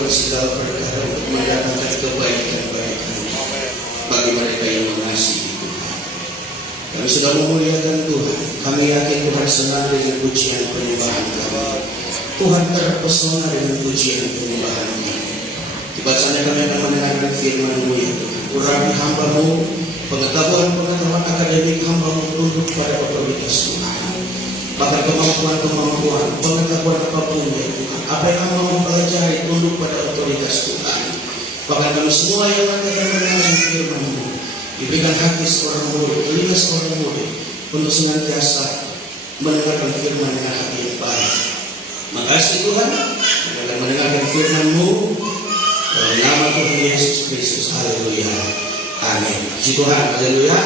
membukakan segala perkara untuk mendatangkan kebaikan-kebaikan bagi mereka yang mengasihi Tuhan. Kami sudah memuliakan Tuhan. Kami yakin Tuhan senang dengan pujian penyembahan kami. Tuhan terpesona dengan pujian penyembahan kami. Dibacanya kami akan mendengarkan firman-Mu ya Tuhan. Urapi hamba-Mu, pengetahuan-pengetahuan akademik hamba-Mu tunduk pada otoritas Tuhan. Bahkan kemampuan-kemampuan, pengetahuan apapun ya Tuhan, apa yang hamba-Mu pelajari tunduk pada otoritas Tuhan. Bahkan kami semua yang nanti akan mendengarkan firman-Mu, diberikan hati seorang murid, telinga seorang murid, untuk senantiasa mendengarkan firman dengan hati yang baik. Makasih Tuhan, kita akan mendengarkan firman-Mu dalam nama Tuhan Yesus Kristus. Haleluya. Amin. Puji Tuhan. Haleluya.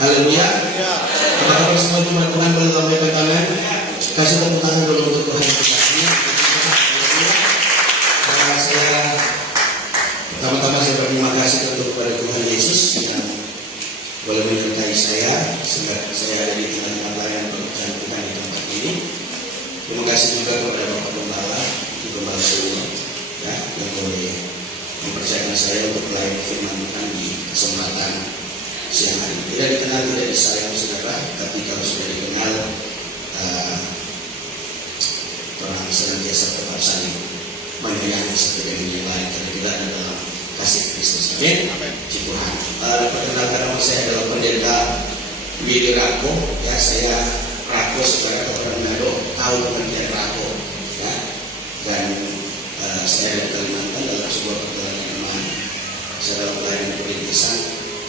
Haleluya. Kita akan semua jemaat Tuhan boleh lambaikan tangan. Kasih tepuk tangan dulu untuk Tuhan kita. Saya pertama-tama saya berterima kasih kepada Tuhan Yesus yang boleh menyertai saya sehingga saya ada di tengah-tengah pelayanan pekerjaan Tuhan di tempat ini. Terima kasih juga kepada Bapak Gembala, Ibu Gembala Solo, ya, yang boleh mempercayakan saya untuk melayani firman Tuhan di kesempatan siang hari. Tidak dikenal, tidak disayang saudara, tapi kalau sudah dikenal, orang senantiasa tetap saling menyayangi satu dengan yang lain karena kita ada dalam kasih Kristus. Amin. Puji Tuhan. Perkenalkan nama saya adalah Pendeta Willy Rako. Ya, saya Rako sebagai orang Manado tahu pengertian Rako. Ya, dan saya dari Kalimantan dalam sebuah perjalanan iman. Saya dalam pelayanan perintisan,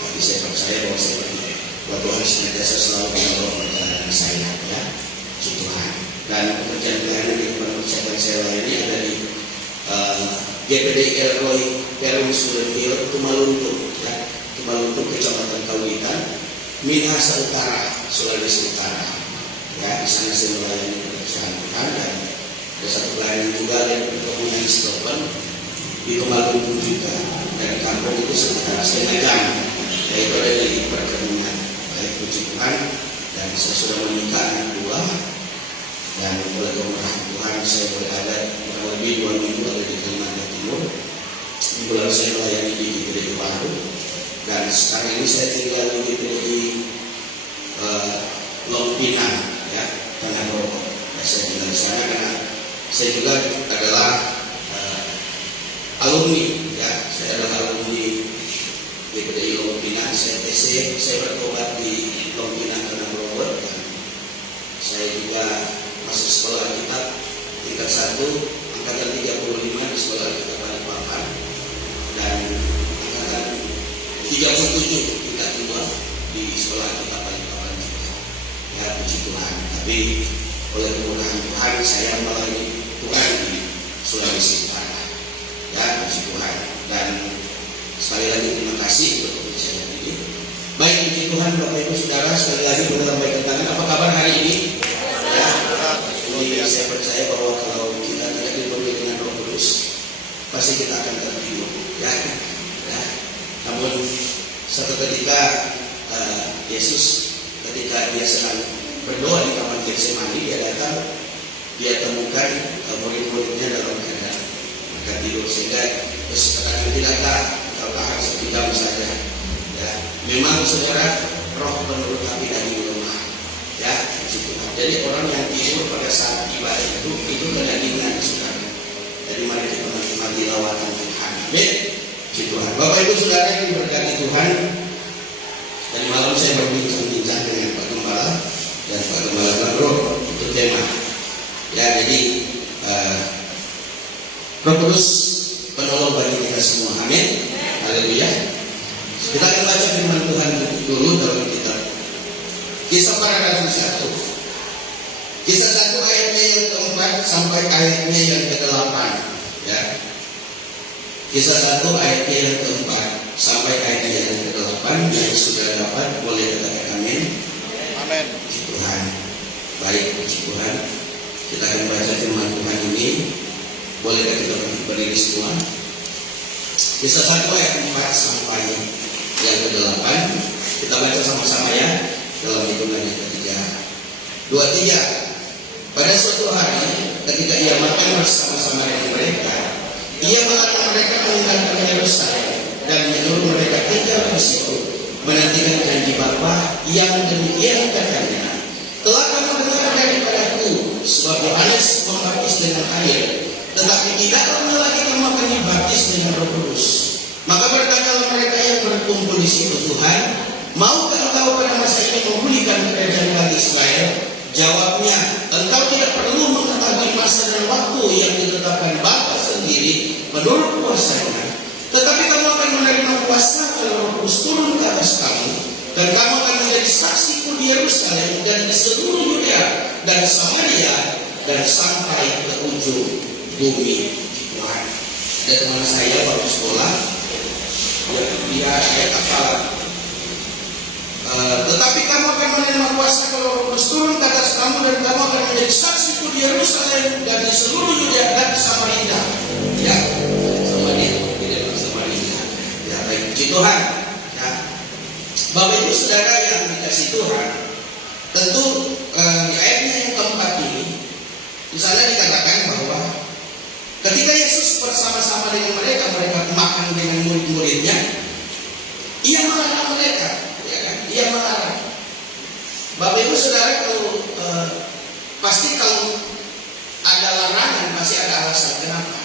tapi saya percaya bahwa Tuhan senantiasa selalu menolong perjalanan saya. Ya, Puji Tuhan. Dan pekerjaan pelayanan yang mempercayakan saya layani ada di GPD Elroy Perum Sulentil Tumaluntung, ya, Tumaluntung Kecamatan Kawitan, Minahasa Utara, Sulawesi Utara. Ya, di sana saya melayani pekerjaan Tuhan dan ada satu pelayanan juga yang berkebunan Stockton di Tumaluntung juga. Dari kampung itu sekitar setengah jam, yaitu ada di perkebunan. Baik, puji Tuhan. Dan saya sudah menikah anak dua. Dan oleh kemurahan Tuhan saya boleh ada kurang lebih 2 minggu ada di Kalimantan Timur. Minggu lalu saya melayani di GPD baru. Dan sekarang ini saya tinggal di GPD Lompinang, ya, Tanah Rokok. Saya tinggal di sana karena saya juga adalah alumni, ya, saya adalah alumni GPD Lompinang. Saya TC, saya bertobat di Lompinang Tanah Rokok. Saya juga masuk sekolah Alkitab tingkat 1 angkatan 35 di sekolah Alkitab Balikpapan dan angkatan 37 tingkat 2 di sekolah Alkitab Balikpapan juga. Ya, puji Tuhan. Tapi oleh kemurahan Tuhan saya melayani Tuhan di Sulawesi Utara. Ya, puji Tuhan. Dan sekali lagi terima kasih untuk kepercayaan ini. Baik, puji Tuhan Bapak Ibu Saudara, sekali lagi boleh lambaikan tangan. Apa kabar hari ini? Ya, ini saya percaya bahwa kalau kita tidak dipenuhi dengan Roh Kudus, pasti kita akan tertidur. Ya. Namun suatu ketika Yesus ketika dia sedang berdoa di taman Getsemani, dia datang, dia temukan murid-muridnya dalam keadaan mereka tidur sehingga Yesus katakan, tidakkah kau tahan sekejap saja? Ya, memang saudara roh menurut tapi daging lemah. Ya, jadi orang yang tidur pada saat ibadah itu kedagingan saudara. Jadi mari kita menikmati lawatan Tuhan. Amin. Puji Tuhan. Bapak Ibu Saudara yang diberkati Tuhan, dan malam saya berbincang-bincang dengan Pak Gembala dan Pak Gembala Gandro untuk tema. Ya, jadi Roh Kudus penolong bagi kita semua. Amin. Haleluya. Kita akan baca firman Tuhan dulu dalam kitab Kisah Para Rasul 1. Kisah 1 ayatnya yang ke-4 sampai ayatnya yang ke-8. Ya. Kisah 1 ayatnya yang ke-4 sampai ayatnya yang ke-8. Yang sudah dapat boleh katakan amin. Amin. Puji Tuhan. Baik, puji Tuhan. Kita akan baca firman Tuhan ini. Boleh kita berdiri semua. Kisah 1 ayat 4 sampai yang ke-8. Kita baca sama-sama ya. Dalam hitungan yang ketiga 2, 3. Pada suatu hari ketika ia makan bersama-sama dengan mereka, Ia melarang mereka meninggalkan Yerusalem dan menyuruh mereka tinggal di situ, menantikan janji Bapa yang demikian katanya, telah kamu dengar daripadaku, sebab Yohanes membaptis dengan air, tetapi tidak lama lagi kamu akan dibaptis dengan Roh Kudus. Maka berkatalah mereka yang berkumpul di situ, Tuhan, maukah engkau pada masa ini memulihkan kerajaan bagi Israel? Jawabnya, engkau tidak perlu mengetahui masa dan waktu yang ditetapkan Bapa sendiri menurut kuasanya. Tetapi kamu akan menerima kuasa kalau Roh Kudus turun ke atas kamu, dan kamu akan menjadi saksiku di Yerusalem dan di seluruh Yudea dan Samaria dan sampai ke ujung bumi. Wah, ada teman saya waktu sekolah, dia hafal. Tetapi kamu akan menerima kuasa kalau Roh Kudus turun ke atas kamu, dan kamu akan menjadi saksiku di Yerusalem dan di seluruh Yudea dan Samaria. Ya, Samaria. Ya, baik, puji Tuhan. Ya. Bapak Ibu Saudara yang dikasih Tuhan, tentu di ayatnya yang keempat ini, di sana dikatakan bahwa ketika Yesus bersama-sama dengan mereka makan dengan murid-muridnya, ia melarang mereka, ya kan? Ia melarang. Bapak Ibu Saudara, kalau pasti kalau ada larangan pasti ada alasan kenapa,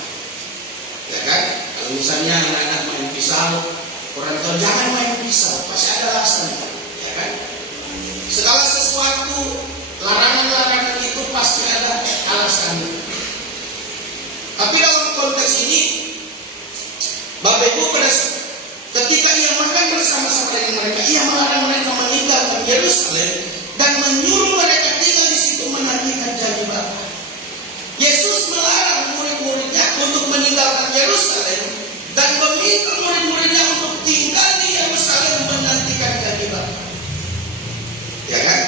ya kan? Kalau misalnya anak-anak main pisau, orang tua jangan main pisau, pasti ada alasan, ya kan? Segala sesuatu larangan-larangan itu pasti ada alasan. Tapi dalam konteks ini, Bapak Ibu ketika ia makan bersama-sama dengan mereka, ia melarang mereka meninggalkan Yerusalem dan menyuruh mereka tinggal di situ menantikan janji Bapa. Yesus melarang murid-muridnya untuk meninggalkan Yerusalem dan meminta murid-muridnya untuk tinggal di Yerusalem menantikan janji Bapa. Ya kan?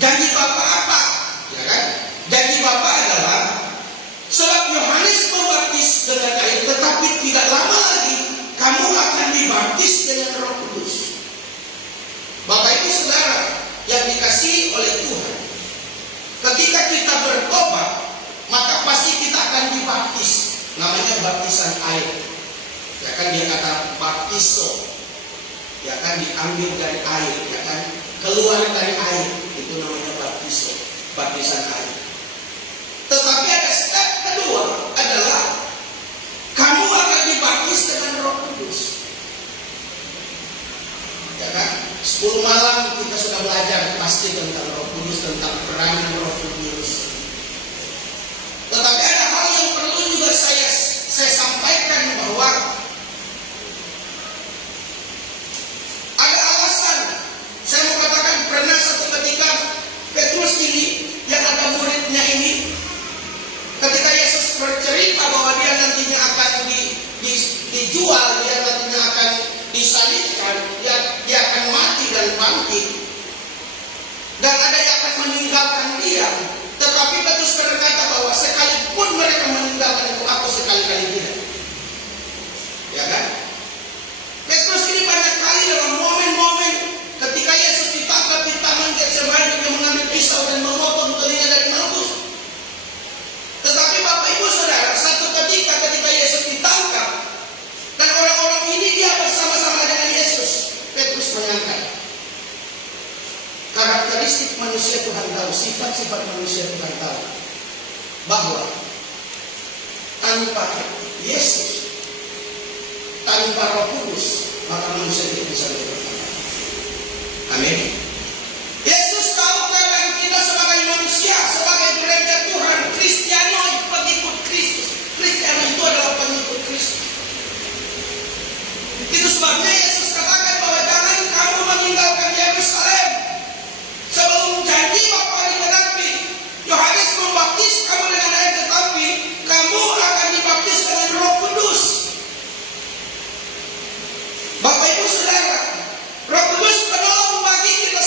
Janji Bapa apa? Ya kan? Janji Bapa adalah sebab Yohanes membaptis dengan air, tetapi tidak lama lagi kamu akan dibaptis dengan Roh Kudus. Bapak Ibu Saudara yang dikasihi oleh Tuhan, ketika kita bertobat, maka pasti kita akan dibaptis. Namanya baptisan air. Ya kan, dia kata baptiso. Ya kan, diambil dari air, ya kan, keluar dari air. Itu namanya baptiso, baptisan air. Tetapi ada step kedua adalah kamu akan dibaptis dengan Roh Kudus. Ya kan? 10 malam kita sudah belajar pasti tentang Roh Kudus, tentang peranan Roh Kudus. Tetapi ada hal yang perlu juga saya sampaikan, bahwa ada alasan. Saya mau katakan, pernah satu ketika Petrus ini yang ada muridnya ini, ketika Yesus bercerita bahwa dia nantinya akan dijual, dia nantinya akan disalibkan, dia akan mati dan bangkit, dan ada yang akan meninggalkan dia. Tetapi Petrus berkata bahwa sekalipun mereka meninggalkan itu, aku sekali-kali tidak. Ya kan? Petrus ini banyak kali dalam momen-momen ketika Yesus ditangkap di taman Getsemani, dia mengambil pisau dan memotong telinga dari Malkus. Tetapi Bapak Ibu Saudara, satu ketika Yesus ditangkap dan orang-orang ini dia bersama-sama dengan Yesus, Petrus mengangkat. Karakteristik manusia Tuhan tahu, sifat-sifat manusia Tuhan tahu, bahwa tanpa Yesus, tanpa Roh Kudus, maka manusia tidak bisa berkata. Amin. Yesus tahu keadaan kita sebagai manusia, sebagai gereja Tuhan, Kristiano, pengikut Kristus. Kristiano itu adalah pengikut Kristus. Itu sebabnya Yesus katakan bahwa jangan kamu meninggalkan Yerusalem sebelum janji Bapa digenapi. Yohanes membaptis kamu dengan air, tetapi kamu akan dibaptis dengan Roh Kudus. Bapak Ibu Saudara, Roh Kudus penolong bagi kita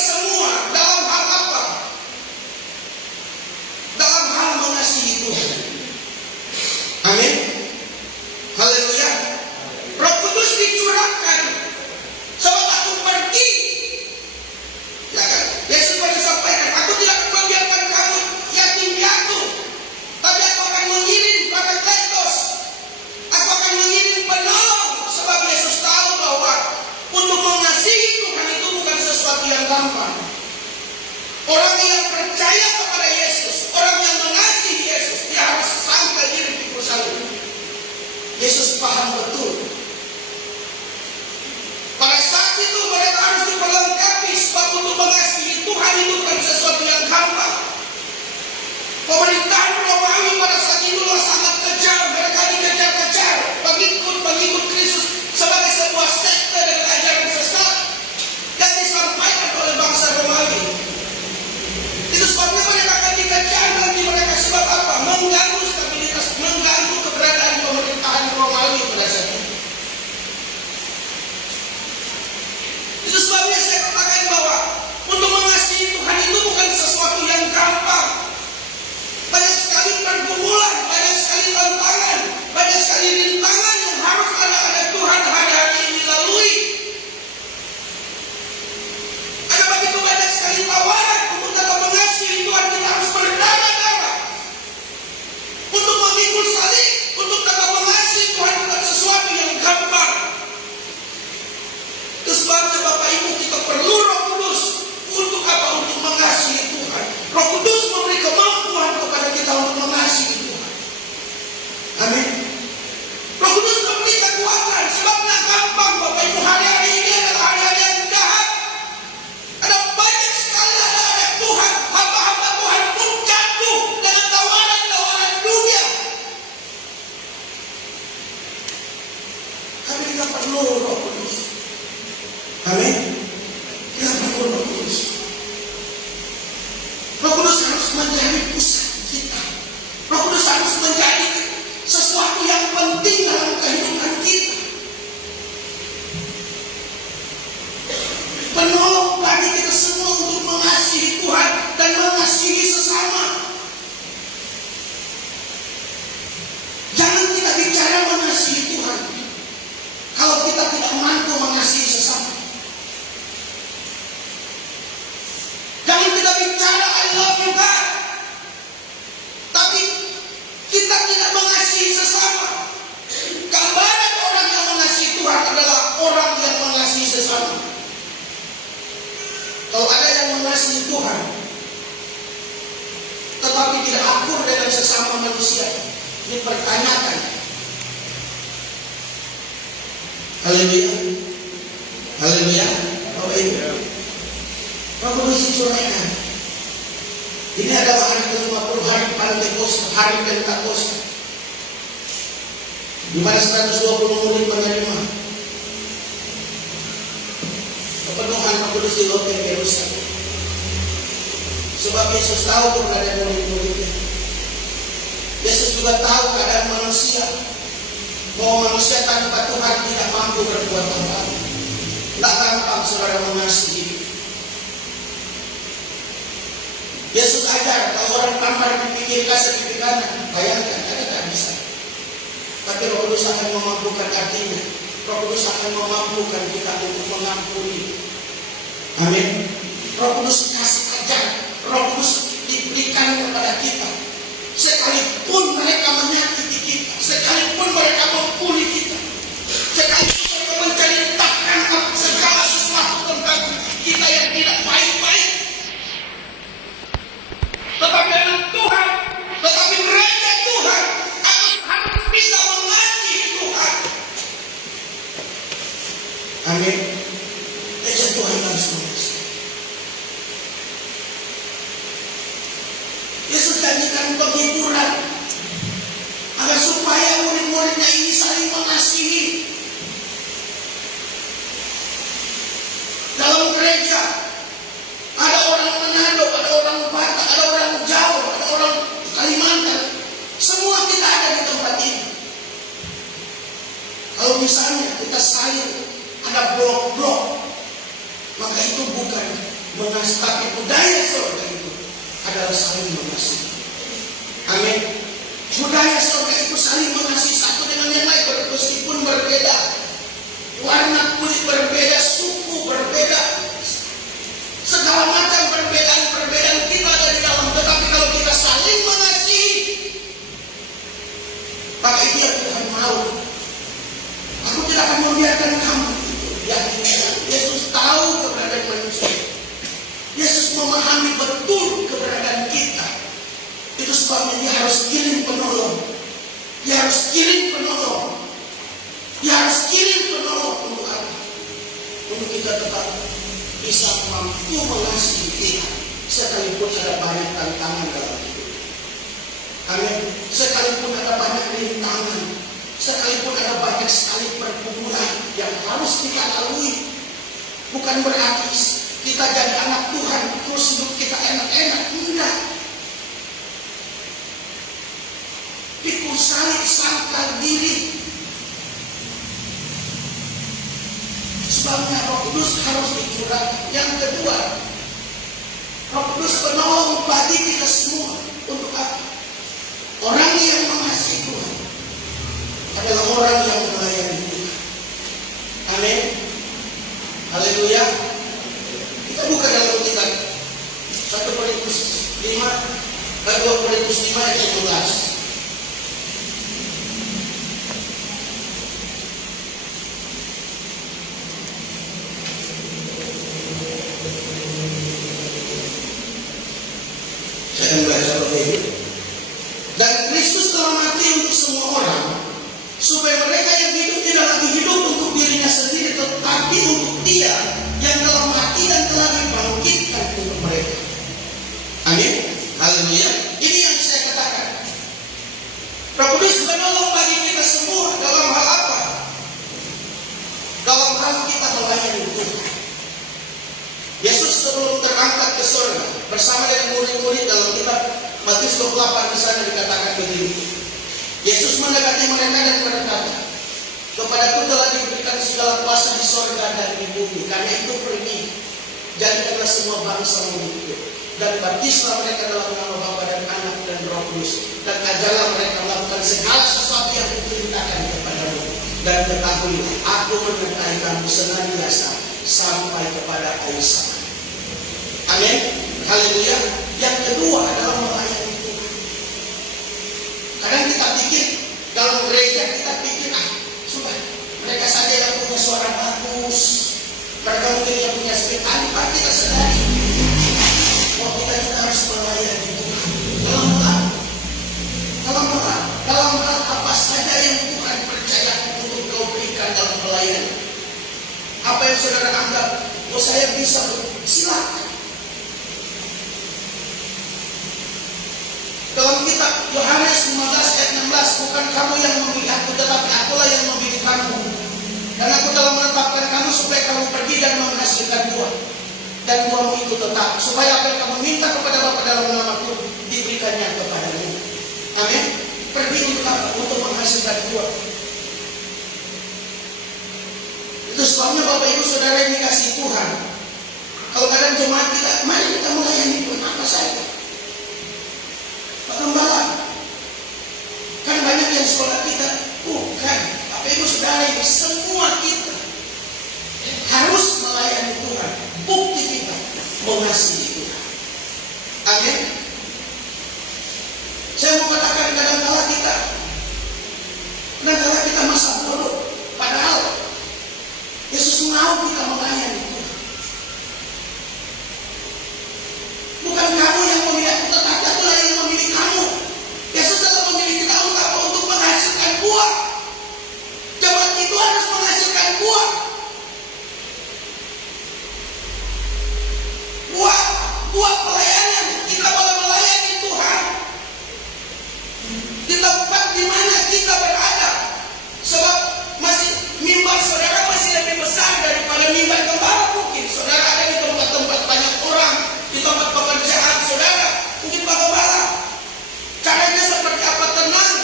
Orang yang percaya kepada Yesus, orang yang mengasihi Yesus, dia harus sangka diri di perusahaan ini. Yesus paham betul. Pada saat itu mereka harus diperlengkapi, sebab untuk mengasihi Tuhan itu bukan sesuatu yang gampang. Pemerintahan Romawi pada saat itu sangat kejam, mereka dikejar-kejar, pengikut Kristus sebagai sebuah sekte dengan ajaran sesat yang disampaikan oleh bangsa Romawi. Itu sebabnya mereka akan dikejar nanti mereka, sebab apa? Mengganggu stabilitas, mengganggu keberadaan pemerintahan Romawi pada saat itu. Itu sebabnya saya katakan bahwa untuk mengasihi Tuhan itu bukan sesuatu yang gampang. Banyak sekali pergumulan, banyak sekali tantangan, banyak sekali rintangan yang harus ada Tuhan hari-hari ini lalui. Ada begitu banyak sekali tawaran untuk tetap mengasihi Tuhan, kita harus berdarah-darah. Untuk memikul salib, untuk tetap mengasihi Tuhan bukan sesuatu yang gampang. Itu sebabnya Bapak Ibu kita perlu Roh Kudus. Untuk apa? Untuk mengasihi Tuhan. Roh Kudus memberi kemampuan kepada kita untuk mengasihi Tuhan. Amin. Roh Kudus memberi kekuatan. Sebabnya gampang Bapak Ibu, hari-hari ini adalah hari-hari yang jahat. Ada banyak sekali ada Tuhan, hamba-hamba Tuhan pun jatuh dengan tawaran-tawaran dunia. Kami tidak perlu Roh Kudus. Amin. Kita perlu Roh Kudus. Roh Kudus harus menjadi pusat kita. Roh Kudus harus menjadi sesuatu yang penting dalam kehidupan kita. Penolong bagi kita semua untuk mengasihi Tuhan dan mengasihi sesama. Jangan kita bicara mengasihi Tuhan kalau kita tidak mampu mengasihi sesama. Jangan kita bicara I love you God, tapi kita tidak mengasihi sesama. Gambaran orang yang mengasihi Tuhan adalah orang yang mengasihi sesama. Kalau ada yang mengasihi Tuhan tetapi tidak akur dengan sesama manusia, dipertanyakan. Haleluya. Haleluya. Bapak Ibu, Roh Kudus dicurahkan. Ini adalah hari ke-50, hari Pentakosta, hari Pentakosta, di mana 120 murid menerima kepenuhan Roh Kudus di Loteng Yerusalem. Sebab Yesus tahu keberadaan murid-muridnya. Yesus juga tahu keadaan manusia, bahwa manusia tanpa Tuhan tidak mampu berbuat apa-apa. Tidak gampang saudara mengasihi. Yesus ajar kalau orang tampar dipikir kasar di kanan, bayangkan, ada tak bisa. Tapi Roh Kudus akan memampukan artinya. Roh Kudus akan memampukan kita untuk mengampuni. Amin. Roh Kudus kasih ajar, Roh Kudus diberikan kepada kita. Sekalipun mereka menyakiti kita, sekalipun mereka mempuli kita, sekalipun mereka menceritakan segala sesuatu tentang kita yang tidak baik-baik, tetapi anak Tuhan, tetapi mereka Tuhan harus bisa mengasihi Tuhan. Amin. Mereka Tuhan harus mengasihi. Yesus janjikan penghiburan agar supaya murid-muridnya ini saling mengasihi. Dalam gereja ada orang Manado, ada orang Batak, ada orang Jawa, ada orang Kalimantan. Semua kita ada di tempat ini. Kalau misalnya kita saling ada blok-blok, maka itu bukan mengasihi, tapi budaya surga itu adalah saling mengasihi. Amin. Budaya surga itu saling mengasihi satu dengan yang lain, meskipun berbeda, warna kulit berbeda, suku berbeda, segala macam perbedaan kita ada di dalam. Tetapi kalau kita saling mengasihi, maka itu yang Tuhan mau. Aku tidak akan membiarkan kamu. Yesus tahu keberadaan manusia. Yesus memahami betul sebabnya dia harus kirim penolong. Dia harus kirim penolong. Dia harus kirim penolong untuk apa? Untuk kita tetap bisa mampu mengasihi kita sekalipun ada banyak tantangan dalam hidup. Amin. Sekalipun ada banyak rintangan, sekalipun ada banyak sekali pergumulan yang harus kita lalui, bukan berarti kita jadi anak Tuhan terus hidup kita enak-enak. Enggak. Pikul salib, sangkal diri. Sebabnya Roh Kudus harus dicurahkan. Yang kedua, Roh Kudus penolong bagi kita semua. Untuk apa? Orang yang mengasihi Tuhan adalah orang yang melayani Tuhan. Amin. Haleluya. Kita buka dalam kitab 1 Korintus 5, 2 Korintus 5 ayat 15. Saya akan baca begini. Dan Kristus telah mati untuk semua orang, supaya mereka yang hidup tidak lagi hidup untuk dirinya sendiri, tetapi untuk Dia yang telah mati dan telah dibangkitkan untuk mereka. Amin. Haleluya. Ini yang saya katakan. Roh Kudus menolong bagi kita semua dalam hal apa? Dalam hal kita melayani Tuhan. Yesus sebelum terangkat ke surga bersama dengan murid-murid, dalam kitab Matius 28 di sana dikatakan begini. Yesus mendekati mereka dan berkata, "Kepadaku telah diberikan segala kuasa di surga dan di bumi. Karena itu pergi, jadikanlah semua bangsa murid-murid, dan baptislah mereka dalam nama Bapa dan Anak dan Roh Kudus, dan ajarlah mereka melakukan segala sesuatu yang kuperintahkan kepadamu. Dan ketahui, aku menyertai kamu senantiasa sampai kepada akhir zaman." Amin. Haleluya. Yang kedua adalah melayani Tuhan. Kadang kita pikir dalam gereja, kita pikir sudah mereka saja yang punya suara bagus, mereka mungkin yang punya speed. Tanpa kita sadari bahwa kita juga harus melayani Tuhan dalam hal apa saja yang Tuhan percaya untuk kau berikan dalam pelayanan. Apa yang saudara anggap, saya bisa, silakan. Dalam kitab Yohanes 15 ayat 16, bukan kamu yang memilih aku, tetapi akulah yang memilih kamu. Dan aku telah menetapkan kamu supaya kamu pergi dan menghasilkan buah, dan buahmu itu tetap, supaya apa yang kamu minta kepada Bapa dalam namaku diberikannya kepadamu. Amin. Pergi untuk apa? Untuk menghasilkan buah. Itu sebabnya Bapak Ibu Saudara yang dikasihi Tuhan, kalau kadang jemaat kita, mari kita melayani Tuhan apa saja. Pak Gembala, kan banyak yang sekolah kita, bukan. Bapak Ibu Saudara, ini semua kita harus melayani Tuhan. Bukti kita mengasihi Tuhan. Amin. Saya mau katakan kadang-kala kita masa bodoh, padahal Yesus mau kita melayani Tuhan. Bukan kamu yang memilih aku, tetapi akulah yang memilih kamu. Yesus telah memilih kita untuk apa? Untuk menghasilkan buah. Jemaat itu harus menghasilkan buah. Buah pelayanan. Kita boleh melayani Tuhan di tempat di mana kita berada. Sebab mimbar saudara masih lebih besar daripada mimbar gembala mungkin. Saudara ada di tempat-tempat banyak orang, di tempat pekerjaan saudara, mungkin Pak Gembala. Caranya seperti apa? Tenang.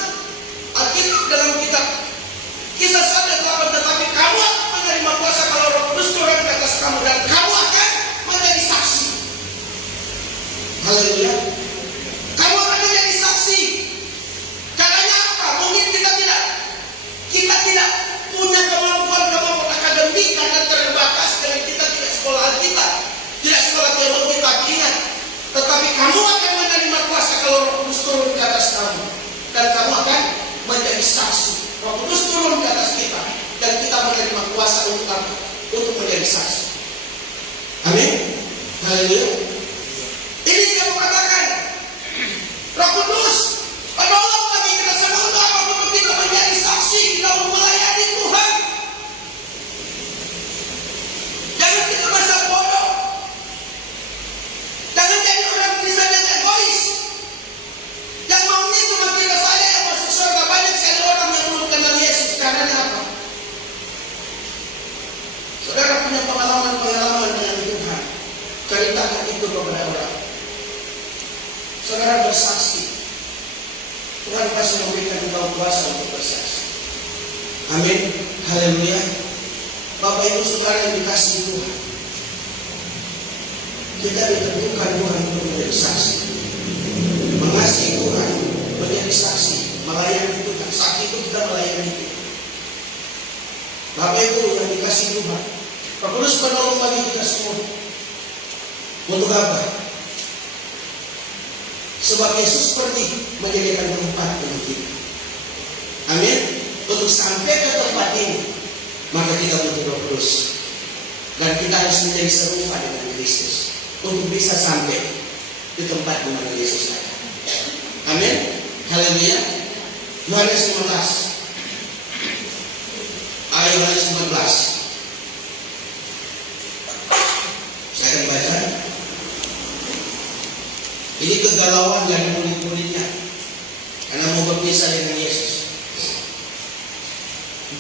Alkitab dalam kitab Kisah 1:8, tetapi kamu akan menerima kuasa kalau Roh Kudus turun ke atas kamu, dan kamu akan menjadi saksi. Haleluya. Kamu akan menjadi saksi. Caranya apa? Mungkin kita tidak punya kemampuan akademik karena terbatas, dan kita tidak sekolah Alkitab, tidak sekolah teologi, takinan. Tetapi kamu akan menerima kuasa kalau Roh Kudus turun ke atas kamu, dan kamu akan menjadi saksi. Roh Kudus turun ke atas kita, dan kita menerima kuasa untuk apa? Untuk menjadi saksi. Amin. Haleluya. Ini saya mau katakan, Roh Kudus saudara bersaksi. Tuhan pasti memberikan engkau kuasa untuk bersaksi. Amin. Haleluya. Bapak Ibu Saudara yang dikasihi Tuhan, kita ditentukan Tuhan untuk menjadi saksi, mengasihi Tuhan, menjadi saksi, melayani Tuhan. Saksi itu kita melayani Tuhan. Bapak Ibu yang dikasihi Tuhan, Roh Kudus penolong bagi kita semua. Untuk apa? Sebab Yesus pergi menjadikan tempat bagi kita. Amin. Untuk sampai ke tempat ini, maka kita butuh Roh Kudus. Dan kita harus menjadi serupa dengan Kristus untuk bisa sampai di tempat di mana Yesus ada. Amin. Haleluya. Yohanes 15. Ayat Yohanes 15. Saya akan baca. Ini kegalauan dari murid-muridnya karena mau berpisah dengan Yesus.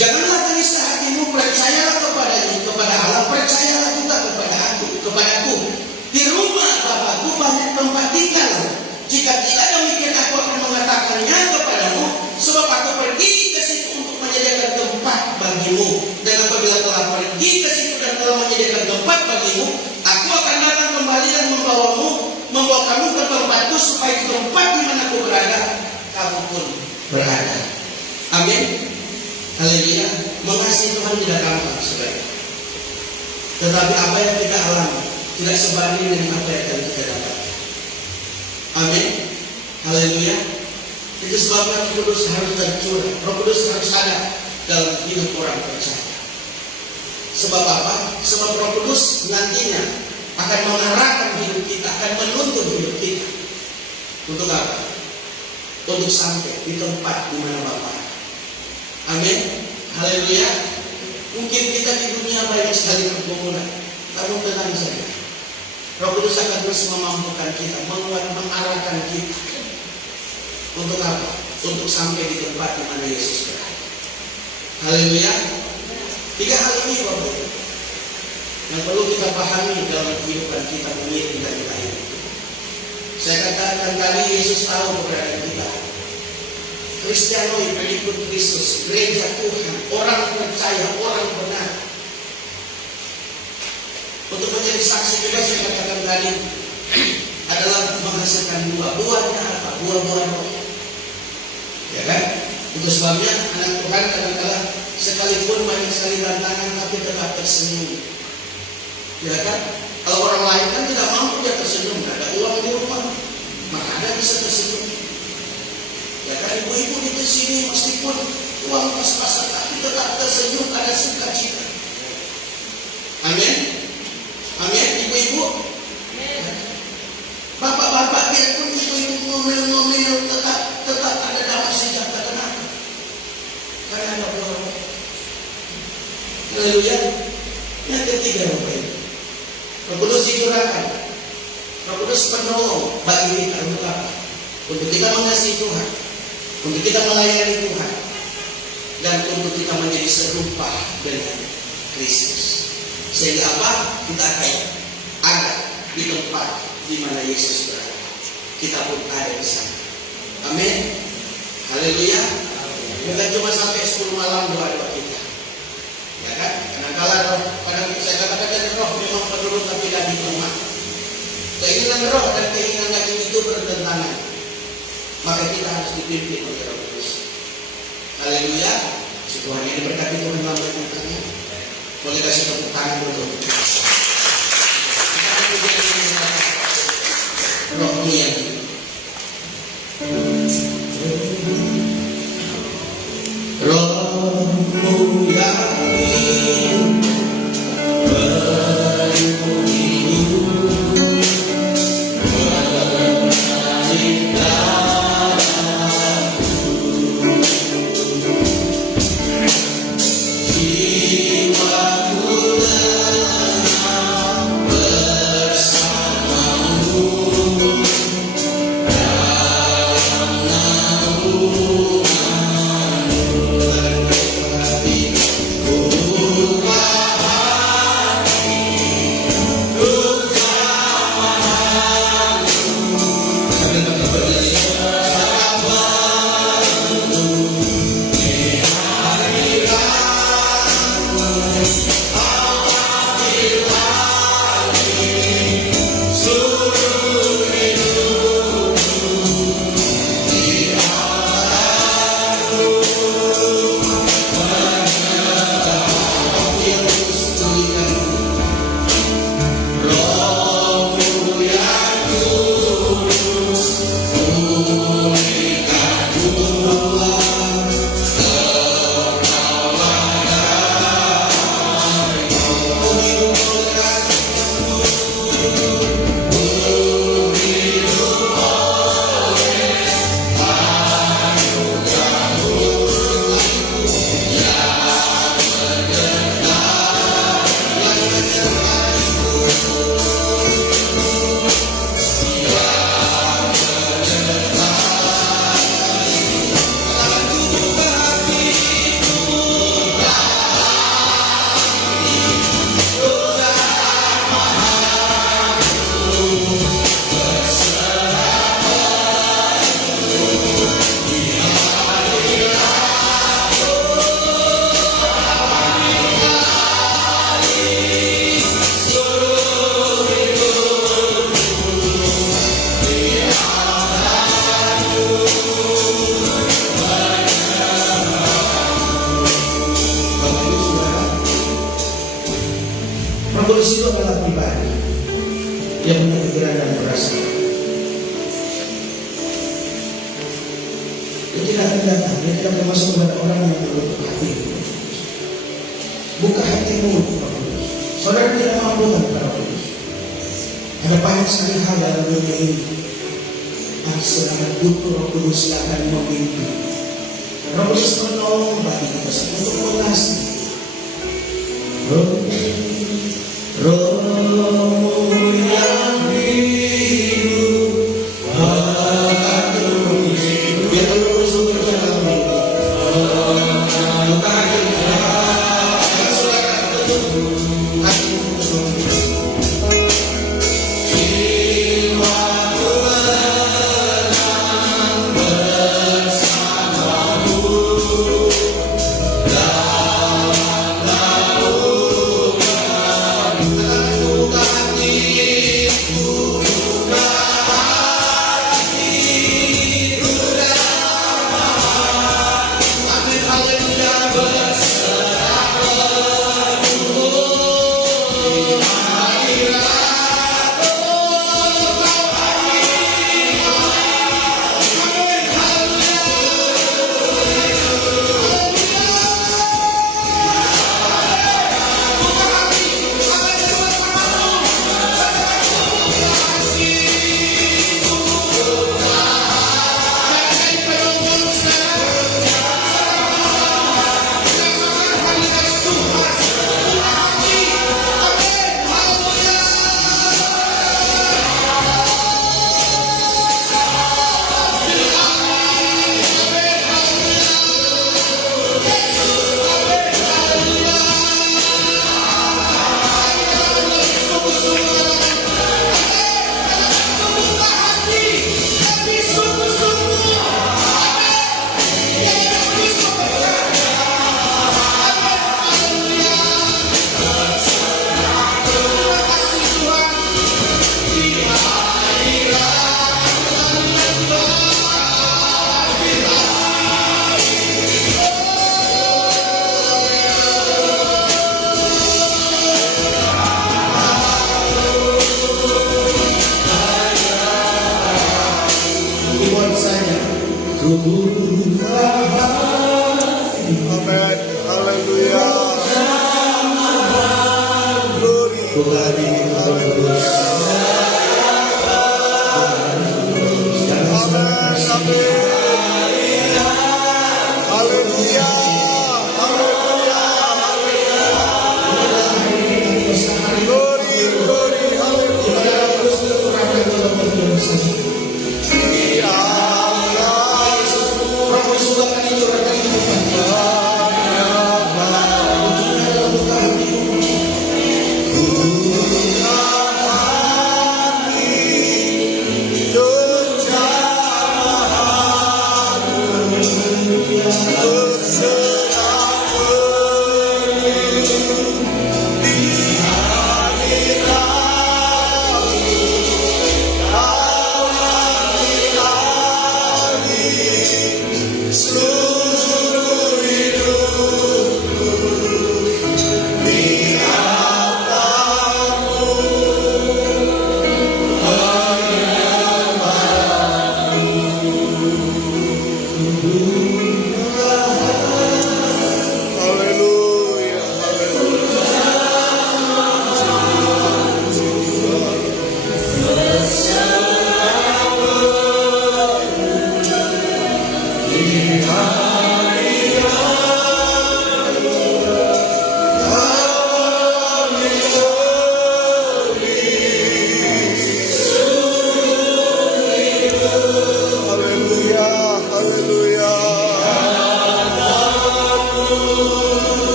Janganlah gelisah hatimu, percayalah kepadanya, kepada Allah, percayalah juga kepadaku. Di rumah Bapakku banyak tempat tinggal. Jika tidak demikian, aku akan mengatakannya kepadamu, sebab aku pergi ke situ untuk menyediakan tempat bagimu. Dan apabila telah pergi ke situ dan telah menyediakan tempat bagimu, aku akan datang kembali dan membawa kamu ke tempatku, supaya di tempat di mana aku berada, kamu pun berada. Amin. Haleluya. Mengasihi Tuhan tidak gampang, saudara. Tetapi apa yang kita alami tidak sebanding dengan apa yang akan kita dapat. Amin. Haleluya. Itu sebabnya Roh Kudus harus tercurah. Roh Kudus harus ada dalam hidup orang percaya. Sebab apa? Sebab Roh Kudus nantinya akan mengarahkan hidup kita, akan menuntun hidup kita. Untuk apa? Untuk sampai di tempat di mana Bapa. Amin. Haleluya. Mungkin kita di dunia banyak sekali pergumulan, namun tenang saja. Roh Kudus akan terus memampukan kita, mengarahkan kita. Untuk apa? Untuk sampai di tempat di mana Yesus berada. Haleluya. 3 hal ini Bapak Ibu yang perlu kita pahami dalam kehidupan kita mengiring dari lahir. Saya katakan tadi, Yesus tahu keberadaan kita. Kristianoi, pengikut Kristus, gereja Tuhan, orang percaya, orang benar. Untuk menjadi saksi juga saya katakan tadi adalah menghasilkan buah. Buahnya apa? Buah-buah roh. Ya kan? Itu sebabnya anak Tuhan kadang-kadang sekalipun banyak sekali tantangan tapi tetap tersenyum. Ya kan? Kalau orang lain kan tidak mampu dia tersenyum, tidak ada uang di rumah, maka ada bisa tersenyum. Ya kan, ibu-ibu di sini meskipun uang pas-pasan tapi tetap tersenyum, ada sukacita. Amin. Amin, ibu-ibu. Bapak-bapak biarpun ibu-ibu ngomel-ngomel tetap ada damai sejahtera. Kenapa? Karena ada buah. Haleluya. Yang ketiga Bapak Ibu, Roh Kudus dicurahkan. Roh Kudus penolong bagi kita untuk apa? Untuk kita mengasihi Tuhan, untuk kita melayani Tuhan, dan untuk kita menjadi serupa dengan Kristus. Sehingga apa? Kita akan ada di tempat di mana Yesus berada. Kita pun ada di sana. Amin. Haleluya. Bukan cuma sampai 10 malam doa-doa kita. Ya kan? Kadang-kadang saya katakan dari roh memang perlu tapi tidak ditemah. Keinginan roh dan keinginan daging itu bertentangan. Maka kita harus dipimpin oleh Roh Kudus. Haleluya. Si Tuhan ini berkati Tuhan dalam berkatnya. Boleh kasih tepuk tangan untuk rohmu yang rohmu yang Paulus itu adalah pribadi yang punya pikiran dan perasaan. Dia tidak akan datang, dia tidak akan masuk kepada orang yang berbentuk hati. Buka hatimu kepada Paulus. Saudara tidak mampu kepada Paulus. Ada banyak sekali hal dalam dunia ini. Sangat butuh Roh Kudus akan memimpin. Roh Kudus menolong bagi kita untuk mengasihi. Roh yang hidup, biar Roh Kudus berjalan. Amin. Haleluya. Glory. Haleluya. Haleluya. Haleluya. Glory, glory. Haleluya.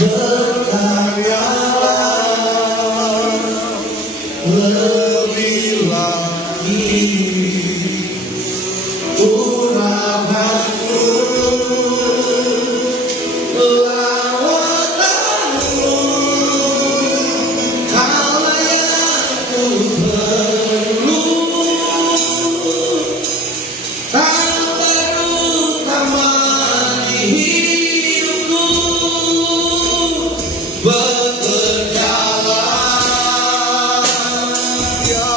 berkaryalah lebih lagi. Urapanku, lawatanmu, kaulah yang ku perlu. Kau terutama di hidupku, bekerjalah ya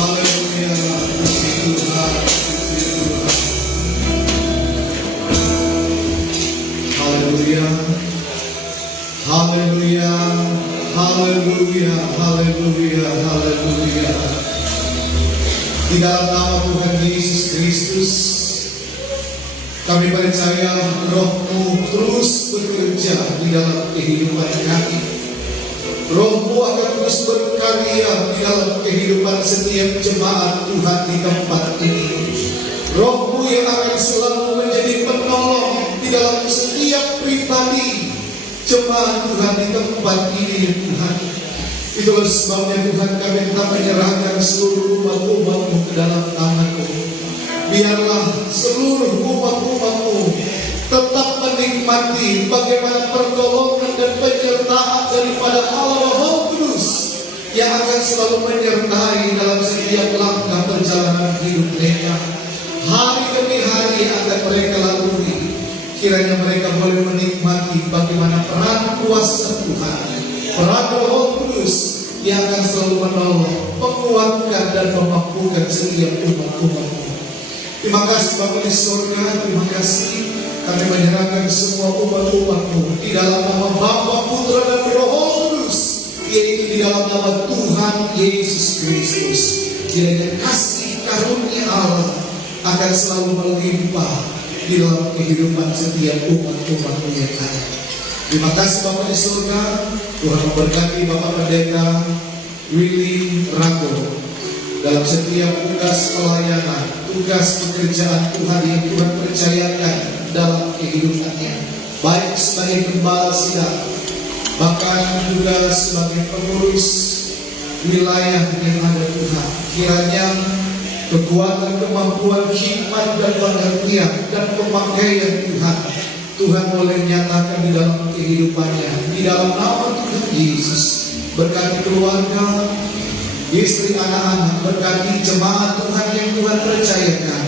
Haleluya, puji Tuhan, puji Tuhan. Haleluya, haleluya, haleluya, haleluya, haleluya. Di dalam nama Tuhan Yesus Kristus, kami percaya Roh-Mu terus bekerja di dalam kehidupan kami. Roh-Mu akan terus berkarya di dalam kehidupan setiap jemaat Tuhan di tempat ini. Roh-Mu yang akan selalu menjadi penolong di dalam setiap pribadi jemaat Tuhan di tempat ini, Tuhan. Itulah sebabnya Tuhan kami tetap menyerahkan seluruh umat-umat-Mu ke dalam tangan-Mu. Biarlah seluruh umat-umat-Mu tetap menikmati bagaimana pertolongan dan penyertaan daripada Allah Roh Kudus yang akan selalu menyertai dalam setiap langkah perjalanan hidup mereka. Hari demi hari akan mereka lalui. Kiranya mereka boleh menikmati bagaimana peran kuasa Tuhan, peran Roh Kudus yang akan selalu menolong, menguatkan dan memampukan setiap umat-umat-Mu. Terima kasih Bapa di surga, terima kasih kami menyerahkan semua umat-umat-Mu di dalam nama Bapa, Putra dan Roh Kudus, yaitu di dalam nama Tuhan Yesus Kristus. Kiranya kasih karunia Allah akan selalu melimpah di dalam kehidupan setiap umat-umat-Mu yang ada. Terima kasih Bapa di surga. Tuhan memberkati Bapak Pendeta Willy Rago dalam setiap tugas pelayanan, tugas pekerjaan Tuhan yang Tuhan percayakan dalam kehidupannya, baik sebagai gembala sidang, bahkan juga sebagai pengurus wilayah yang ada Tuhan. Kiranya kekuatan, kemampuan, hikmat dan pengertian dan pemakaian Tuhan boleh nyatakan di dalam kehidupannya, di dalam nama Tuhan Yesus. Berkati keluarga, istri, anak-anak, berkati jemaat Tuhan yang Tuhan percayakan.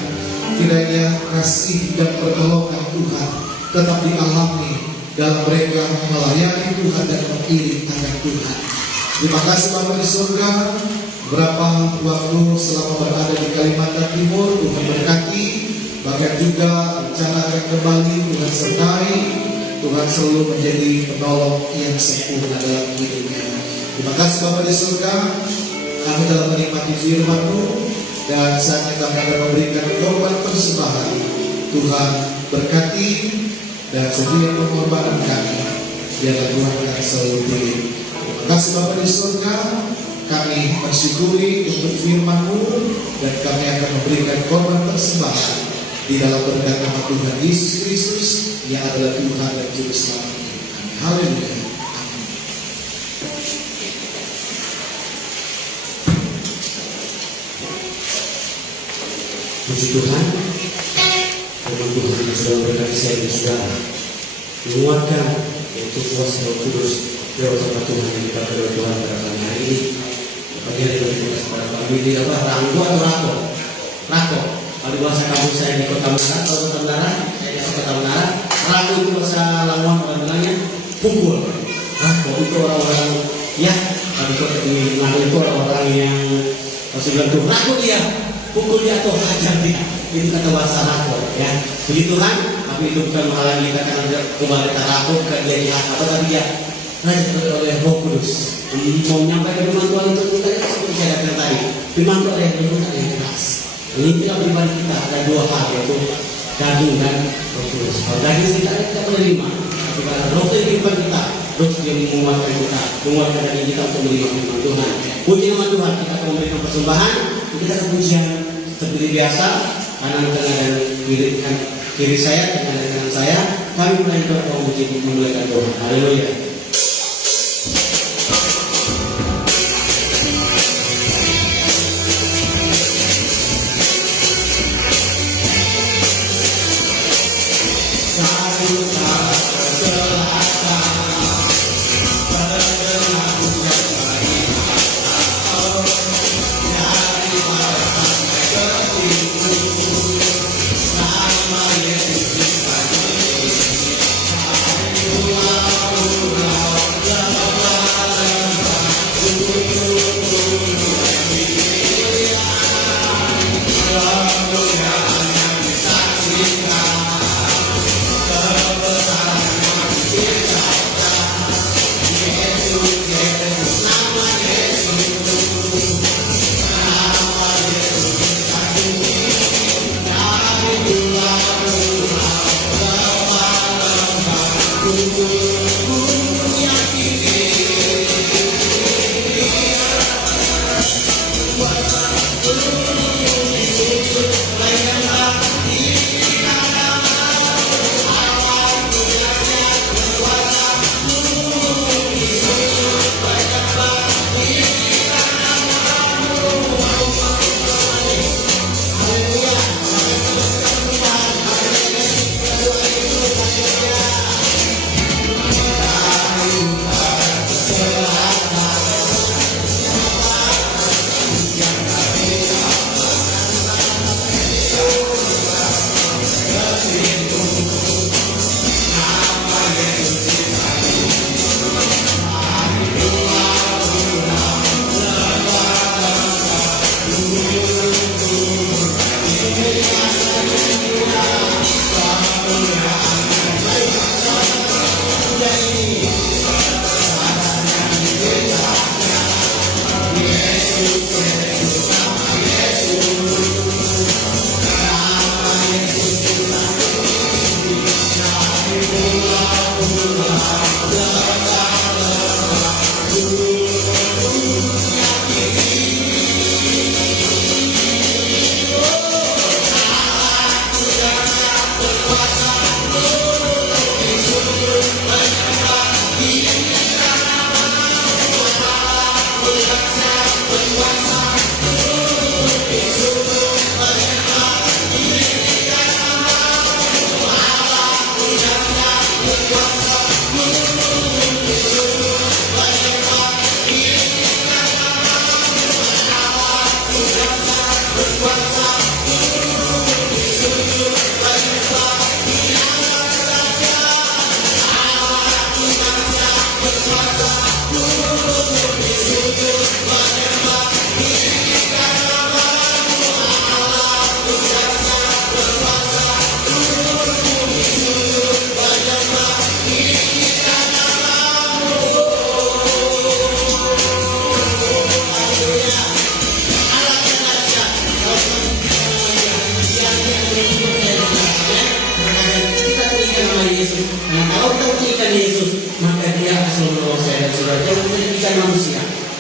Kiranya kasih dan pertolongan Tuhan tetap dialami dalam mereka melayani Tuhan dan mengiring akan Tuhan. Terima kasih Bapa di surga. Berapa waktu selama berada di Kalimantan Timur, Tuhan berkati. Bahkan juga rencana akan kembali Tuhan sertai. Tuhan selalu menjadi penolong yang sempurna dalam hidupnya. Terima kasih Bapa di surga. Kami telah menikmati firman-Mu dan saatnya kami akan memberikan korban persembahan. Tuhan berkati dan setiap pengorbanan kami. Biarlah Tuhan akan selalu beri. Terima kasih Bapa di surga. Kami bersyukuri untuk firman-Mu dan kami akan memberikan korban persembahan di dalam berkat nama Tuhan Yesus Kristus yang adalah Tuhan dan Juru Selamat. Haleluya. Puji Tuhan, firman Tuhan yang sudah berkati saya dan saudara, menguatkan yaitu kuasa Roh Kudus lewat tempat Tuhan yang dipakai oleh Tuhan pada pagi hari ini. Pagi hari ini kita pada pagi ini Ranggo atau Rako. Kalau bahasa kampung saya di Kota Menara, kalau Kota Menara, saya di Kota Menara, Rako itu bahasa Lamongan orang bilangnya pukul. Rako itu orang-orang ya, kalau di Kota itu orang-orang yang masih bilang tuh Rako dia. Pukul dia atau hajar dia, itu kata bahasa Rako ya. Begitu kan? Tapi itu bukan menghalangi kita karena kembali kita Rako ke dia apa tapi dia raja oleh Roh Kudus. Mau menyampaikan firman Tuhan itu kita seperti saya katakan tadi. Firman Tuhan yang keras. Inilah pribadi kita ada dua hal, yaitu daging dan Roh Kudus. Kalau daging kita menerima, tapi kalau roh itu kehidupan kita, terus dia menguatkan kita, menguatkan daging kita untuk menerima firman Tuhan. Puji nama Tuhan, kita akan memberikan persembahan, kita akan pujian seperti biasa, kanan dan kiri saya, kanan dan kanan saya, kami mulai berdoa memuji memuliakan Tuhan. Haleluya.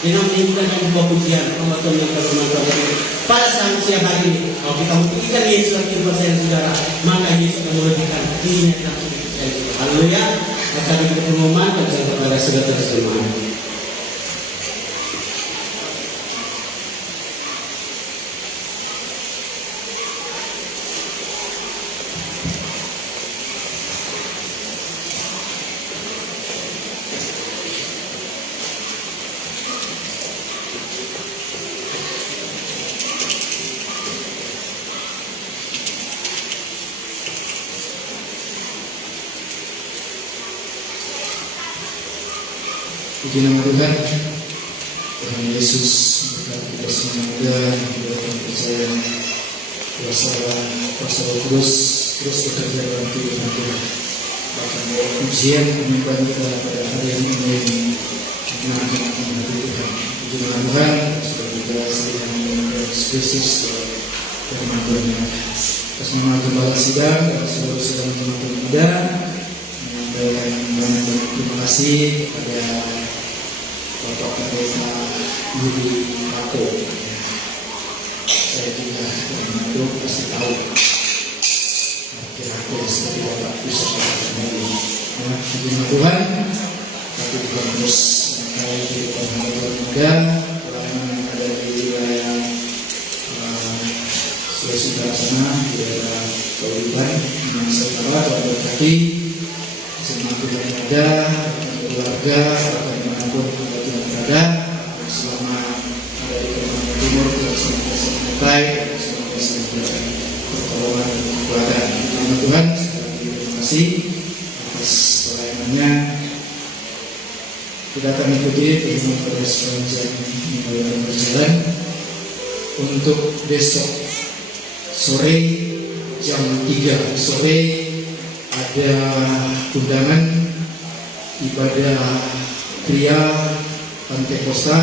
dengan menunjukkan sebuah pujian pembantuan yang bermanfaat pada siang hari ini. Kalau kita memikirkan Yesus lagi bersama saudara, maka Yesus akan melebihkan dirinya dalam hidup saya. Haleluya. Maka kita pengumuman dan saya kepada segala terjemahan. Puji nama Tuhan. Tuhan Yesus berkati kita semua muda yang percaya kuasa Roh Kudus terus bekerja dalam kehidupan kita. Bahkan pujian menyimpan kita pada hari ini mengenangkan hati Tuhan. Puji nama Tuhan, sudah kita sedang mengenai Yesus Kristus firman Tuhan. Atas nama Gembala Sidang dan seluruh sidang jemaat muda, menyampaikan banyak terima kasih kepada Bapak Pendeta Yudi Mako. Saya juga untuk kasih tahu kira-kira seperti Bapak bisa kembali. Terima Tuhan, tapi Tuhan terus menyertai kehidupan muda, pelayanan yang ada di wilayah Sulawesi Utara sana, di daerah Kabupaten yang setara dan berkati semua Tuhan ada, keluarga, dan dimanapun Tuhan berada, selama ada di Kalimantan Timur, Tuhan senantiasa menyertai, senantiasa memberikan pertolongan dan kekuatan. Nama Tuhan, terima kasih atas pelayanannya. Kita akan ikuti firman pada sepanjang minggu yang berjalan. Untuk besok sore jam 3 sore ada undangan ibadah pria Pantai Kosta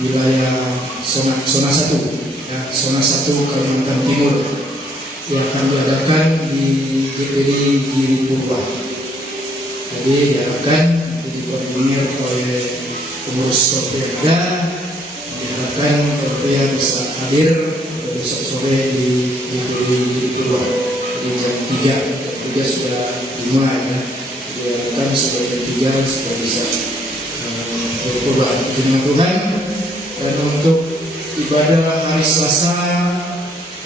wilayah zona 1 ya, zona 1 Kalimantan Timur yang akan diadakan di GPD Giri Purwa. Jadi diharapkan dikoordinir oleh pengurus Kopda, diharapkan Kopda bisa hadir besok sore di GPD Giri Purwa di jam 3 sudah dimulai ya. Diharapkan sebagai 3 sudah bisa berpurwa. Terima Tuhan. Dan untuk ibadah hari Selasa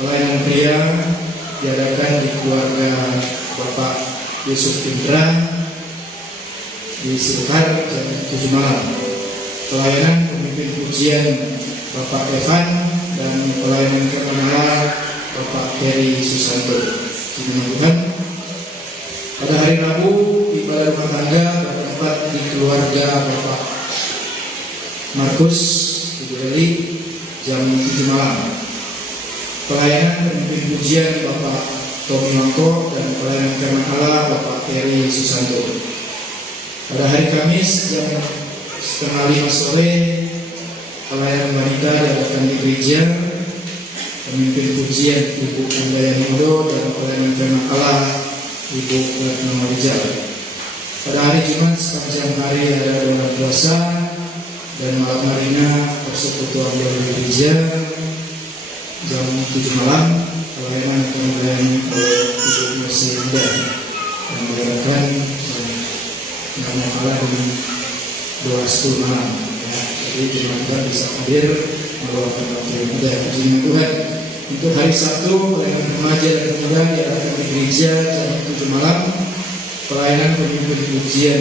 pelayanan pria diadakan di keluarga Bapak Yusuf Indra di Silkar jam 7 malam. Pelayanan pemimpin pujian Bapak Evan dan pelayanan kemenala Bapak Heri Susanto. Terima Tuhan. Pada hari Rabu ibadah rumah tangga bertempat di keluarga Bapak Markus Beli jam 7 malam. Pelayanan pemimpin pujian Bapak Tommy Mangko dan pelayanan firman Allah Bapak Heri Susanto. Pada hari Kamis jam 4:30 sore pelayanan wanita diadakan di gereja. Pemimpin pujian Ibu Andayani Mudo dan pelayanan firman Allah Ibu Retno Rijal. Pada hari Jumat sepanjang hari ada doa puasa dan malam harinya persekutuan dari gereja jam 7 malam. Pelayanan akan dilayani oleh Ibu Mercy Muda dan diharapkan nama Allah dengan doa 10 malam ya. Jadi teman-teman bisa hadir meluangkan waktu yang muda. Puji Tuhan. Untuk hari Sabtu pelayanan remaja dan pemuda diadakan di gereja jam 7 malam. Pelayanan pemimpin pujian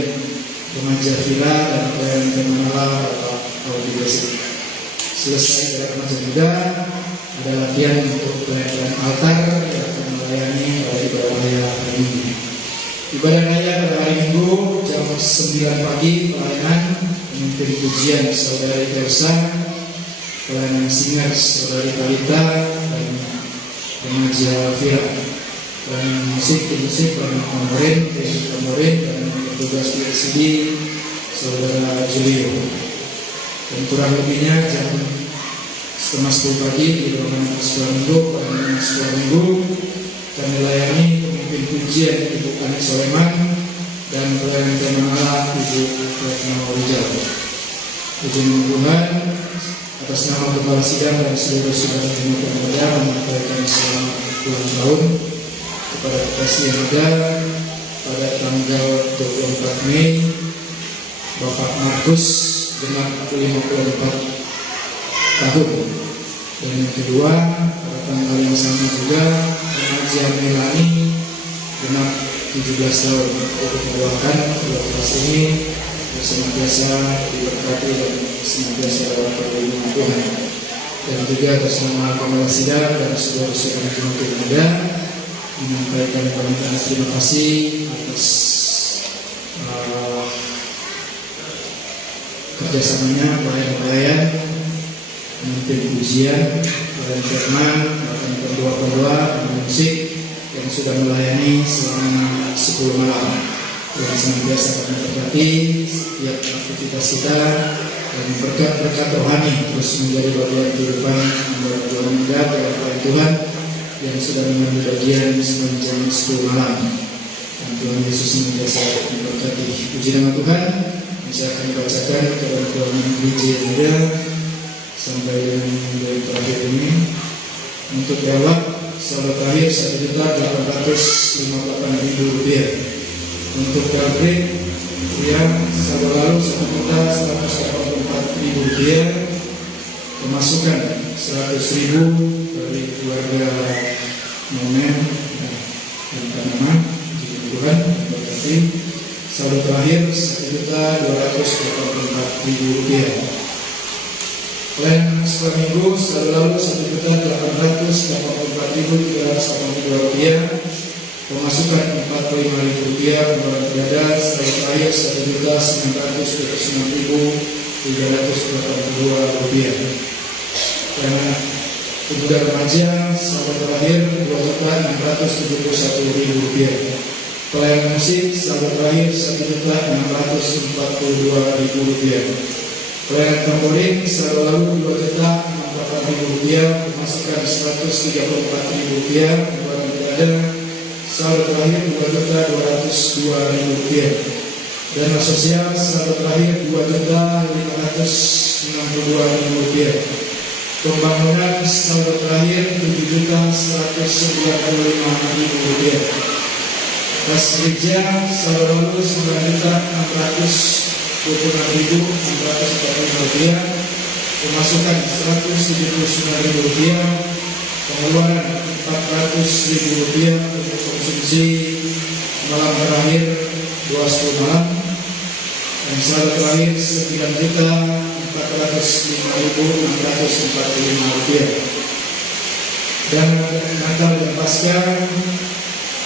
remaja villa dan pelayanan kemenala Bapak Audi Besi. Selesai dari remaja muda ada latihan untuk pelayanan altar yang akan melayani pada ibadah raya hari Minggu. Ibadah raya pada hari Minggu jam 9 pagi pelayanan pemimpin pujian Saudari Tersa, pelayanan singers Saudari Talita dan remaja Vira, pelayanan musik pelayanan Komorin dan petugas PSD Saudara Julio. Dan kurang lebihnya jam 9:30 pagi di ruangan sekolah minggu, pelayanan sekolah minggu akan dilayani pemimpin pujian Ibu Anik Soleman dan pelayanan firman Allah Ibu Retno Rijal. Puji Tuhan, atas nama Kepala Sidang dan seluruh sidang jemaat yang muda menyampaikan selamat ulang tahun kepada kekasih yang muda pada tanggal 24 Mei Bapak Markus genap 54 tahun. Dan yang kedua pada tanggal yang sama juga remaja Melani genap 17 tahun. Untuk mendoakan kedua kelas ini senantiasa diberkati dan senantiasa dalam perlindungan Tuhan. Dan juga atas nama Kepala Sidang dan seluruh sidang jemaat muda menyampaikan permintaan terima kasih atas kerjasamanya pelayan-pelayan, pemimpin pujian, pelayan firman, bahkan pendua-pendua, musik yang sudah melayani selama 10 malam. Tuhan senantiasa akan memberkati setiap aktivitas kita dan berkat-berkat rohani terus menjadi bagian kehidupan hamba Tuhan muda dan Tuhan yang sudah mengambil bagian sepanjang 10 malam. Dan Tuhan Yesus senantiasa memberkati. Puji nama Tuhan. Saya akan bacakan kepada Tuhan gereja yang muda sampai dengan yang terakhir ini. Untuk jawab saldo terakhir Rp1.858.000. Untuk downgrade yang saldo lalu Rp1.184.000. Pemasukan 100.000 dari keluarga Momen dan Panama. Tuhan berkati. Saldo terakhir Rp1.284.000. Pelayanan sekolah minggu saldo lalu Rp1.884.382. Pemasukan Rp45.000. Pengeluaran tiada saldo terakhir Rp1.929.382. Karena pemuda remaja saldo terakhir Rp2.671.000. Pelayanan musik saldo terakhir Rp1.642.000. Pelayanan trampolin saldo lalu Rp2.684.000. Pemasukan Rp134.000. Pengeluaran tidak ada saldo terakhir Rp2.202.000. Dana sosial saldo terakhir Rp2.562.000. Pembangunan saldo terakhir Rp7.195.000. Kas gereja saldo lalu Rp9.626.645. Pemasukan Rp179.000. Pengeluaran Rp400.000 untuk konsumsi malam terakhir 2,5 malam. Dan saldo terakhir Rp9.405.645. Dan Natal dan Paskah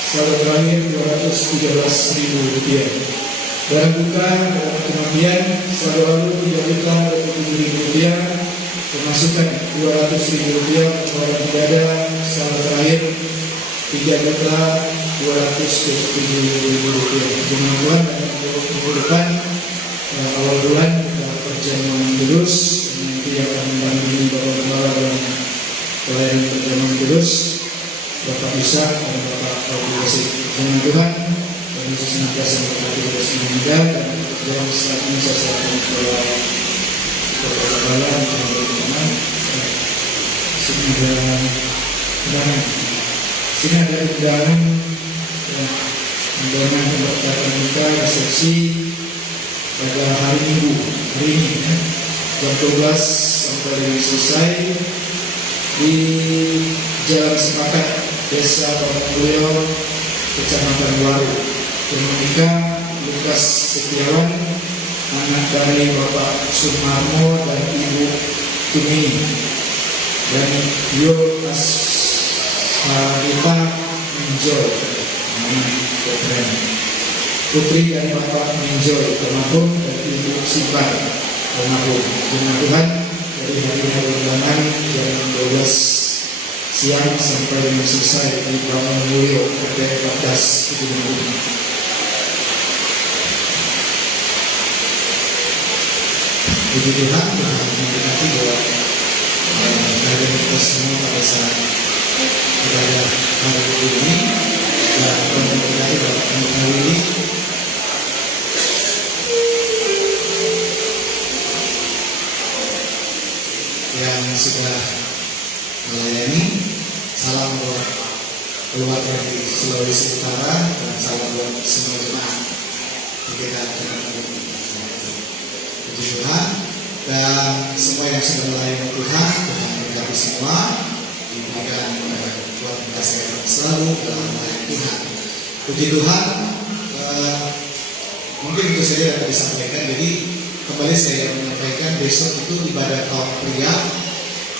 saldo terakhir Rp213.000. Barang buka dalam kematian saldo lalu Rp3.007.000. Pemasukan Rp200.000. Pengeluaran tidak ada saldo terakhir Rp3.227.000. Jemaat Tuhan untuk minggu depan awal bulan perjamuan kudus, nanti akan mendampingi Bapak Kepala dalam pelayanan perjamuan kudus, Bapak Bisa dan Bapak Fakultasi. Jemaat Tuhan, Tuhan Yesus senantiasa memberkati kita semua dan saat ini saya serahkan kepada Bapak Kepala untuk berkenan. Sini ada undangan pemberkatan kita resepsi pada hari Minggu hari ini jam 12 sampai selesai di Jalan Sepakat, Desa Pamulyo, Kecamatan Waru. Yang menikah Lukas Setiawan, anak dari Bapak Sumarmo dan Ibu Tumi, dan Yo Asharita Menjoy, putri dari Bapak Menjoy almarhum dan Ibu Sipan almarhum. Jemaat Tuhan, dari hari undangan jam 12 siang sampai dengan selesai di Bangun Mulyo RT 14 Kedung. Puji Tuhan, memberkati buat kalian kita semua pada saat ibadah hari ini, dan memberkati buat hari ini. Yang sudah melayani, salam buat keluarga di Sulawesi Utara dan salam buat semua jemaat di kita. Puji Tuhan, dan semua yang sudah melayani Tuhan memberkati semua, diberikan buat kasih yang selalu dalam melayani Tuhan. Puji Tuhan, mungkin itu saja yang disampaikan. Jadi kembali saya menyampaikan, besok itu ibadah kaum pria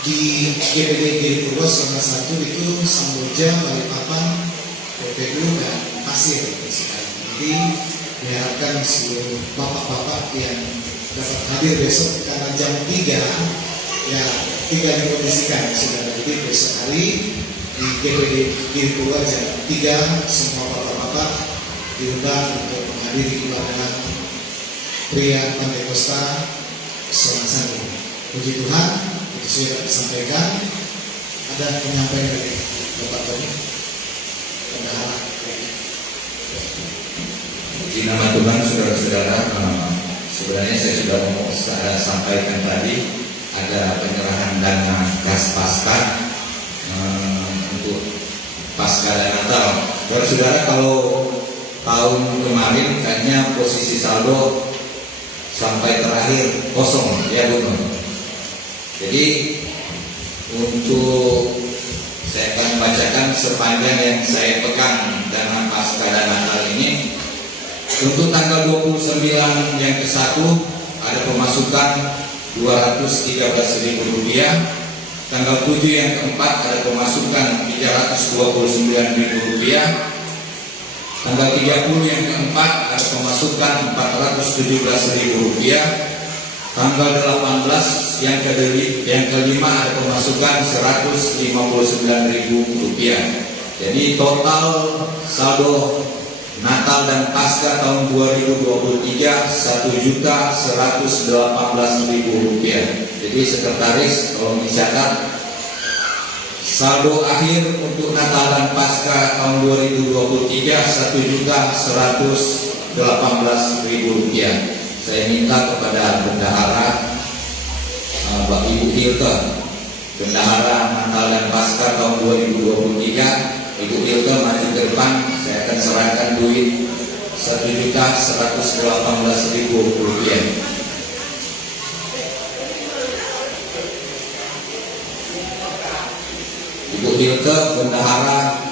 di GPD Giri Purwo Zona 1 itu Samboja, Balikpapan, PPU dan Pasir. Jadi diharapkan seluruh bapak-bapak yang dapat hadir besok, karena jam 3 ya 3 dikondisikan saudara. Jadi besok hari di GPD Giri Purwo jam 3 semua bapak-bapak diundang untuk menghadiri ibadah pria Pantai Kosta Sona 1. Puji Tuhan, itu sudah disampaikan. Ada penyampaian dari Bapak Tony, bendahara. Di nama Tuhan, saudara-saudara, sebenarnya saya sudah mau sampaikan tadi ada penyerahan dana kas Paskah untuk Paskah dan Natal. Saudara-saudara, kalau tahun kemarin kayaknya posisi saldo sampai terakhir kosong, ya Bu. Jadi untuk saya akan bacakan sepanjang yang saya pegang dana Paskah dan Natal ini. Untuk tanggal 29 yang ke-1 ada pemasukan Rp213.000. Tanggal 7 yang ke-4 ada pemasukan Rp329.000. Tanggal 30 yang ke-4 ada pemasukan Rp417.000. Tanggal 18 yang kelima ada pemasukan Rp159.000. Jadi total saldo Natal dan Paskah tahun 2023 Rp1.118.000. Jadi sekretaris kalau mencatat saldo akhir untuk Natal dan Paskah tahun 2023 Rp1.118.000. Saya minta kepada bendahara Bapak Ibu Hilton, bendahara Natal dan Paskah tahun 2023, Ibu Hilton maju ke depan. Saya akan serahkan duit Rp1.118.000. Ibu Hilton, bendahara.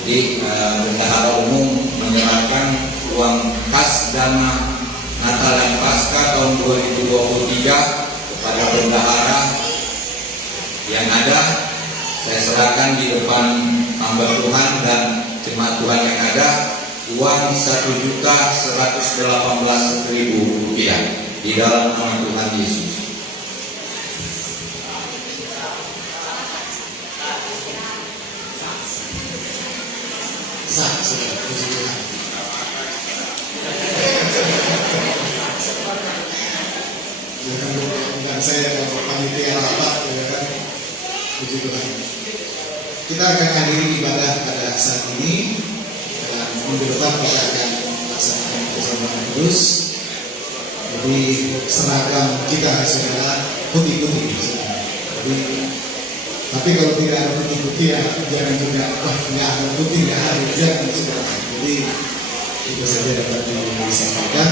Jadi bendahara umum menyerahkan uang kas dana Natal dan Paskah tahun 2023 kepada bendahara yang ada. Saya serahkan di depan hamba Tuhan dan jemaat Tuhan yang ada uang Rp1.118.000 di dalam nama Tuhan Yesus. Sah, sudah. Puji Tuhan. Bukan saya kalau panitia rapat, ya kan. Puji Tuhan. Kita akan hadiri ibadah pada saat ini dan minggu depan kita akan melaksanakan perjamuan kudus. Jadi seragam kita saudara putih-putih. Jadi tapi kalau tidak ada putih-putih ya jangan juga nggak ada putih nggak ada jangan saudara. Jadi itu saja dapat disampaikan.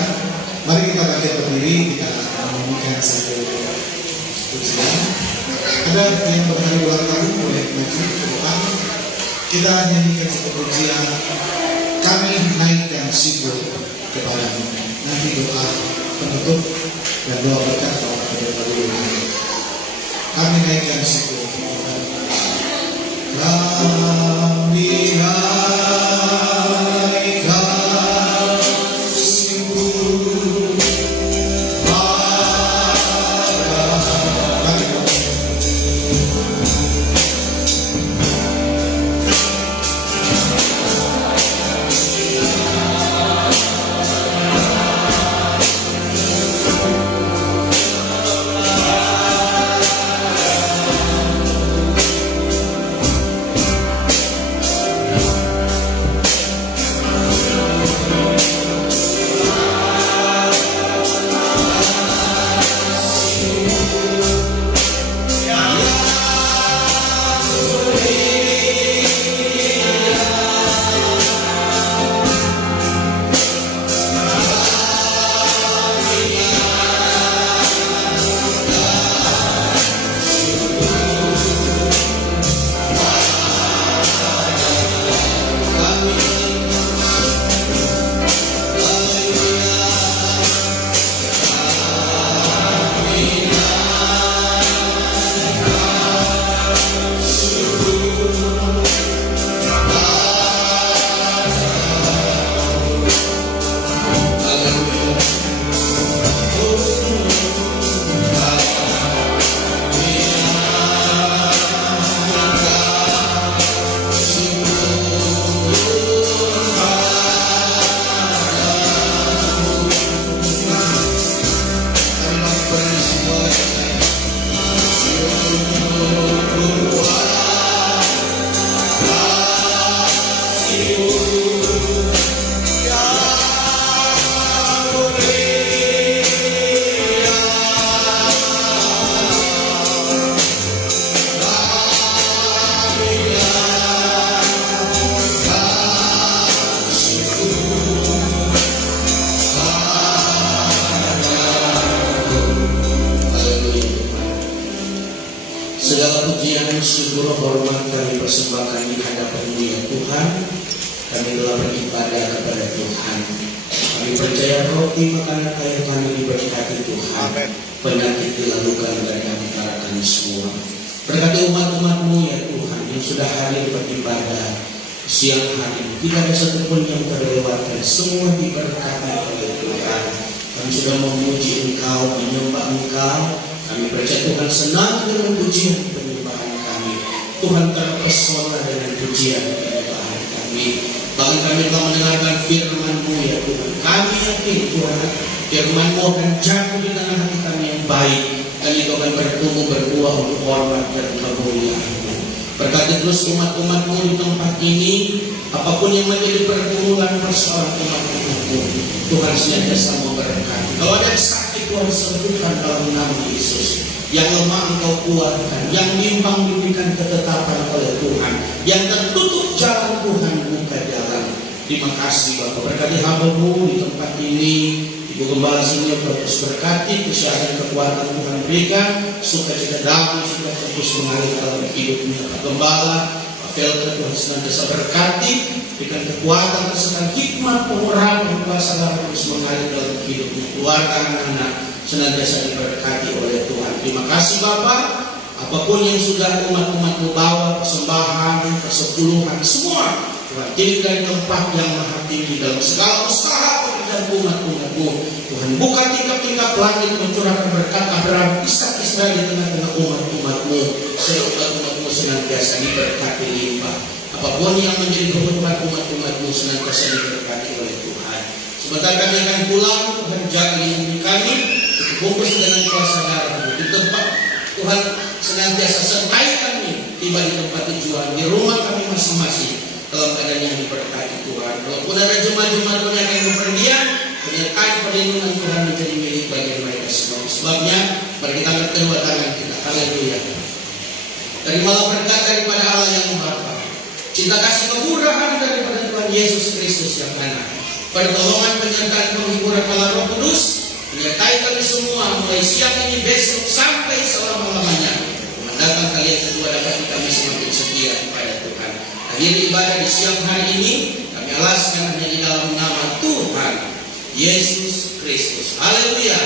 Mari kita bangkit berdiri, kita menyanyikan satu pujian. Ada yang berhari ulang tahun boleh maju ke depan. Kita nyanyikan satu pujian. Kami naikkan syukur kepadamu. Nanti doa penutup dan doa berkat doa kepada kami naikkan syukur. Kami naikkan syukur padamu. Segala pujian, syukur, hormat kami persembahkan di hadapan-Mu ya Tuhan. Kami telah beribadah kepada Tuhan. Kami percaya roti makanan kaya kami diberkati Tuhan. Penyakit dilalukan dari antara kami semua. Berkati umat-umat-Mu ya Tuhan yang sudah hadir beribadah siang hari. Tidak ada satupun yang terlewatkan. Semua diberkati oleh Tuhan. Kami sudah memuji Engkau, menyembah Engkau. Kami percaya Tuhan senang dengan pujian penyembahan kami. Tuhan terpesona dengan pujian penyembahan kami. Bahkan kami telah mendengarkan firman-Mu ya Tuhan. Kami yakin Tuhan, firman-Mu akan jatuh di tangan hati kami yang baik. Dan itu akan bertumbuh berbuah untuk hormat dan kemuliaan-Mu. Berkati terus umat-umat-Mu di tempat ini. Apapun yang menjadi pergumulan persoalan umat-umat-Mu, Tuhan senantiasa memberkati. Kalau ada sakit, Tuhan sembuhkan dalam nama Yesus. Yang lemah Engkau kuatkan, yang bimbang diberikan ketetapan oleh Tuhan, yang tertutup jalan Tuhan buka jalan. Terima kasih Bapak. Berkati hamba-Mu di tempat ini. Ibu Gembala Senior terus berkati, kesehatan kekuatan Tuhan berikan, sukacita damai sudah terus mengalir dalam hidupnya Pak Gembala. Felter Tuhan senantiasa berkati, berikan kekuatan, kesenangan, hikmat, pengurahan, kuasa Allah terus mengalir dalam hidupnya. Keluarga anak-anak senantiasa diberkati oleh Tuhan. Terima kasih Bapak. Apapun yang sudah umat-umat-Mu bawa, persembahan, persepuluhan, semua Tuhan kirim dari tempat yang maha tinggi dalam segala usaha pekerjaan umat-umat-Mu. Tuhan buka tingkap-tingkap langit, mencurahkan berkat Abraham, Ishak, Israel di tengah-tengah umat-umat-Mu. Sehingga umat-umat-Mu senantiasa diberkati limpah. Apapun yang menjadi kebutuhan umat-umat-Mu senantiasa diberkati oleh Tuhan. Sebentar kami akan pulang, Tuhan jaga lindungi kami, bungkus dengan kuasa darah-Mu. Di tempat Tuhan senantiasa sertai kami, tiba di tempat tujuan, di rumah kami masing-masing, dalam keadaan yang diberkati Tuhan. Walaupun ada jemaat-jemaat Tuhan yang kepergian, penyertaan perlindungan Tuhan menjadi milik bagi mereka semua. Sebabnya, mari kita angkat kedua tangan kita. Haleluya. Terimalah berkat daripada Allah yang Bapa, cinta kasih kemurahan daripada Tuhan Yesus Kristus yang mana, pertolongan penyertaan penghiburan Allah Roh Kudus menyertai kami semua mulai siang ini, besok sampai selama-lamanya. Mendatang kalian kedua dapat kami semakin setia kepada Tuhan. Akhir ibadah di siang hari ini kami alaskan hanya di dalam nama Tuhan Yesus Kristus. Haleluya.